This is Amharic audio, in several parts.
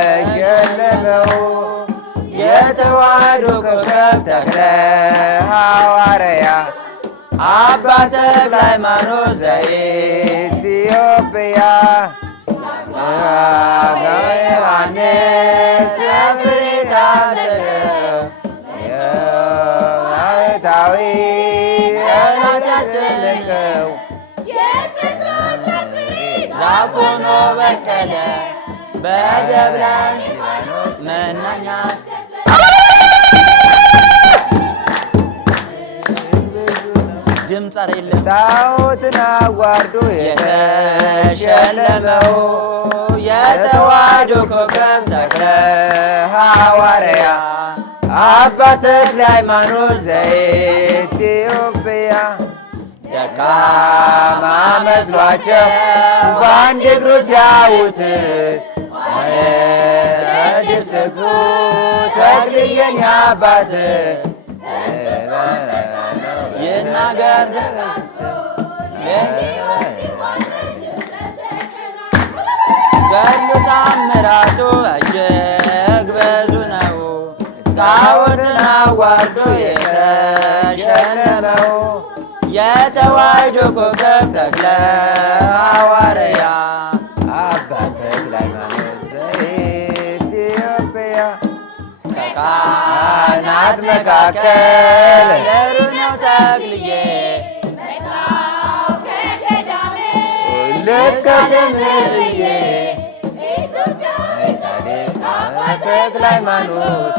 የተሸለመው የተዋሕዶ ኮከብ ተክለ ሐዋርያ አባ ተክለ ሃይማኖት ዘኢትዮጵያ ዮሐንስ አፍሪታ ታዊ ጠላት ያስጨነቀው ዛፍ ሆኖ በቀለ በደብረ ሊባኖስ መናኛ ድምፅ የለም ጣዖትን አዋርዶ የተሸለመው የተዋሕዶ ኮከብ ተክለ ሐዋርያ አባ ተክለ ሃይማኖት ዘኢትዮጵያ ደካማ መስሏቸው በአንድ እግሩ ሲያዩት ስድስት እግሩ ተክልዬን ያባት ይናገር ገድሉ ተአምራቱ እጅግ ብዙ ነው። ጣዖትን አዋርዶ የተሸለመው የተዋሕዶ ኮከብ ተክለ ሐዋርያ አባ ተክለ ሃይማኖት ዘኢትዮጵያ ከካህናት መካከል ደብሩ ነው ተክልዬ ልከደምልዬ ተክለ ሃይማኖት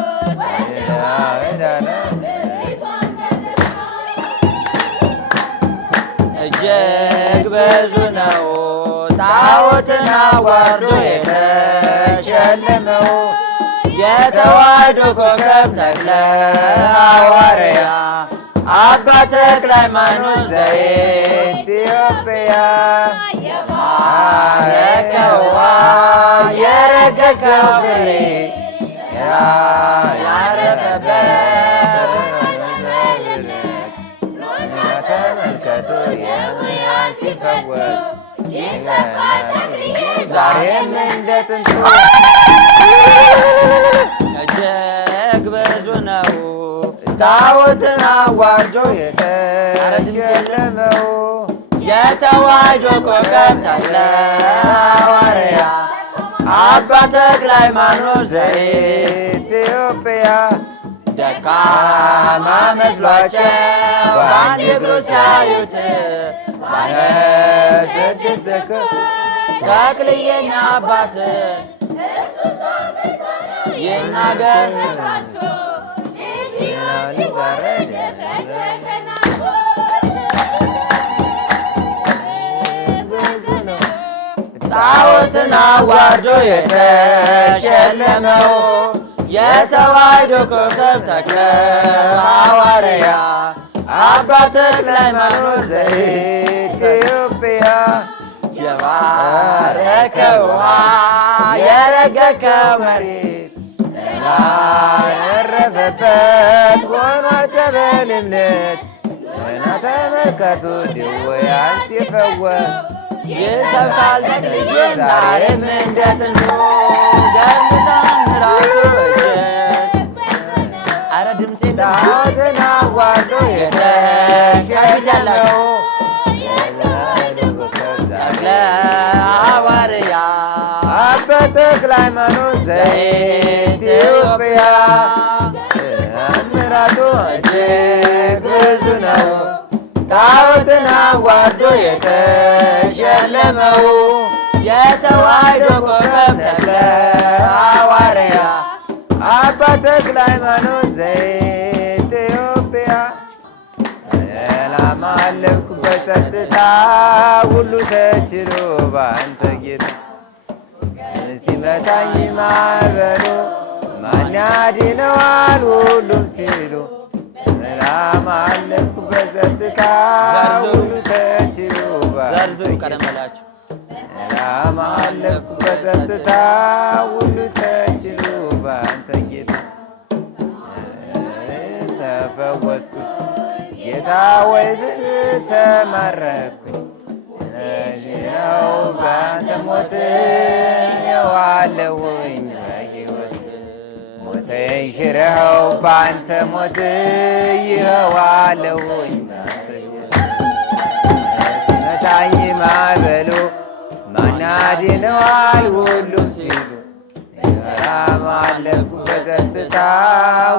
እጅግ ብዙ ነው። ጣዖትን አዋርዶ የተሸለመው የተዋሕዶ ኮከብ ተክለ ሐዋርያ አባ ተክለ ሃይማኖት ዘኢትዮጵያ የባረከው የረገከው ፍሬ ያረፈበት ተመልከቱ የሚያን ሲፈወስ ዛሬም እንደ ጥንቱ እጅግ ብዙ ነው። ጣዖትን አዋርዶ የተሸለመው የተዋሕዶ ኮከብ ተክለ ሐዋርያ አባ ተክለ ሃይማኖት ዘኢትዮጵያ ደካማ መስሏቸው በአንድ እግሩ ሲያዩት ባለ ስድስት ተክልዬን አባት ይናገር ጣዖትን አዋርዶ የተሸለመው የተዋሕዶ ኮከብ ተክለ ሐዋርያ አባ ተክለ ሃይማኖት ዘኢትዮጵያ የባረከው የረገከው መሬት ያረፈበት ሆኗል ጸበል እምነት ገና ተመልከቱ ድውያን ሲፈወስ ይሰብካል ተክልዬ ዛሬም እንደ ጥንቱ ገድሉ ተአምራቱ አረ ድምፄ ጣዖትን አዋርዶ የተሸለመው ተክለ ሐዋርያ አባ ተክለ ሃይማኖት ዘኢትዮጵያ ተአምራቱ እጅግ ብዙ ነው። ጣዖትን አዋርዶ የተሸለመው የተዋሕዶ ኮከብ ተክለ ሐዋርያ አባ ተክለ ሃይማኖት ዘኢትዮጵያ ሰላም አለፍኩ በጸጥታ ሁሉ ተችሎ በአንተ ጌታ ሲመታኝ ማዕበሉ ማን ያድነዋል ሁሉም ሲሉ ሰላም አለፍኩ በጸጥታ ሁሉ ተችሎ በአንተ ጌታ ሰላም አለፍኩ በጸጥታ ሁሉ ተችሎ በአንተ ጌታ ተፈወስኩ ጌታ ወይ ተማረኩኝ ነው በአንተ ሞት የዋለውኝ በሕይወት ሞቴን ሽረኸው በአንተ ሞት ይኸዋለሁኝ ሲመታኝ ማዕበሉ ማን ያድነዋል ሁሉም ሲሉ በሰላም አለፍኩ በጸጥታ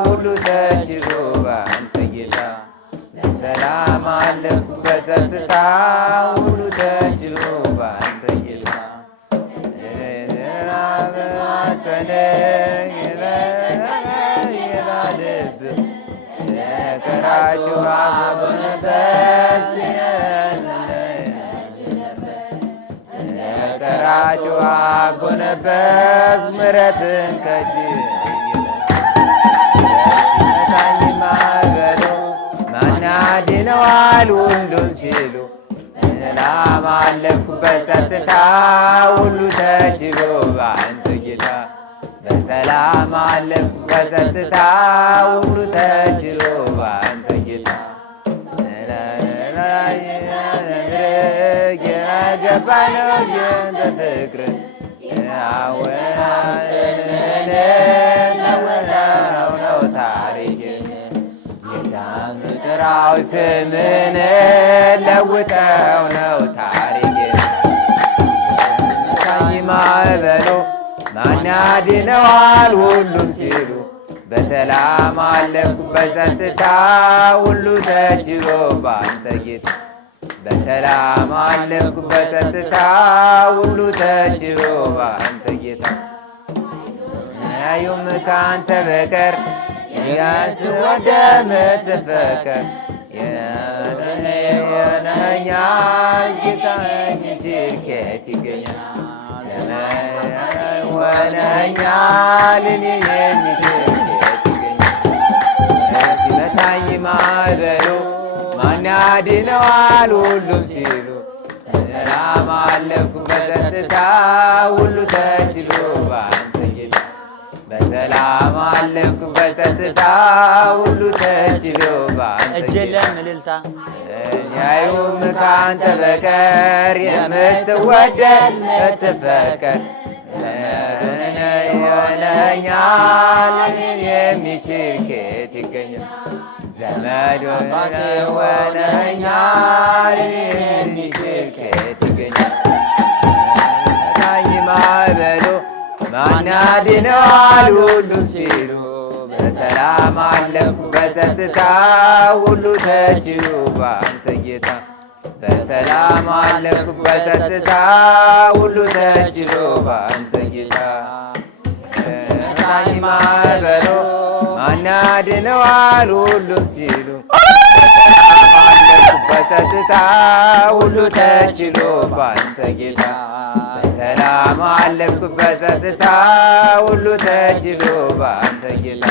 ሁሉ ተችሎ በአንተ ጌታ በሰላም አለፍኩ በጸጥታ ሁሉ ተችሎ በአንተ ጌታ ልብ መከራችሁ አጎነበስ መከራችሁ አጎነበስ ምሕረትን ከእጅ ሲመታኝ ማዕበሉ ማን ያድነዋል ሁሉም ሲሉ በሰላም አለፍኩ በጸጥታ ሁሉ ተችሎ በአንተ ጌታ በሰላም አለፍኩ በጸጥታ ሁሉ ተችሎ በአንተ ጌታ የገባ ነው የንተ ፍቅር አወናው ነው ታሪክ ጌታን ስጥራው ስምን ለውጠው ነው ታሪክ ሲመታኝ ማዕበሉ ማን ያድነዋል ሁሉም ሲሉ በሰላም አለፍኩ በጸጥታ ሁሉ ተችሎ በአንተ ጌታ በሰላም አለፍኩ በጸጥታ ሁሉ ተችሎ በአንተ ጌታ ያዩም ከአንተ በቀር ያስወደ ምትፈቀር የነኛል ጌታ የሚችል ከየት ይገኛል ወነኛል እኔ የሚችል ከየት ይገኛል ሲመታኝ ማዕበሉ ማን ያድነዋል ሁሉም ሲሉ በሰላም አለፍኩ በጸጥታ ሁሉ ተችሎ በአንተ ጌታ በሰላም አለፍኩ በጸጥታ ሁሉ ተችሎ በአንተ ጌታ ያዩም ከአንተ በቀር የምትወደድ ምትፈቀር ይሆነኛል የሚችል ከየት ይገኛል ዘመድ ሆነኛል የሚችል ከየት ይገኛል ሲመታኝ ማዕበሉ ማን ያድነዋል ሁሉም ሲሉ በሰላም አለፍኩ በጸጥታ ሁሉ ተችሎ በአንተ ጌታ በሰላም አለፍኩ በጸጥታ ሁሉ ተችሎ በአንተ ጌታ ሲመታኝ ማዕበሉ ማን ያድነዋል ሁሉም ሲሉ በሰላም አለፍኩ በጸጥታ ሁሉ ተችሎ በአንተ ጌታ በሰላም አለፍኩ በጸጥታ ሁሉ ተችሎ በአንተ ጌታ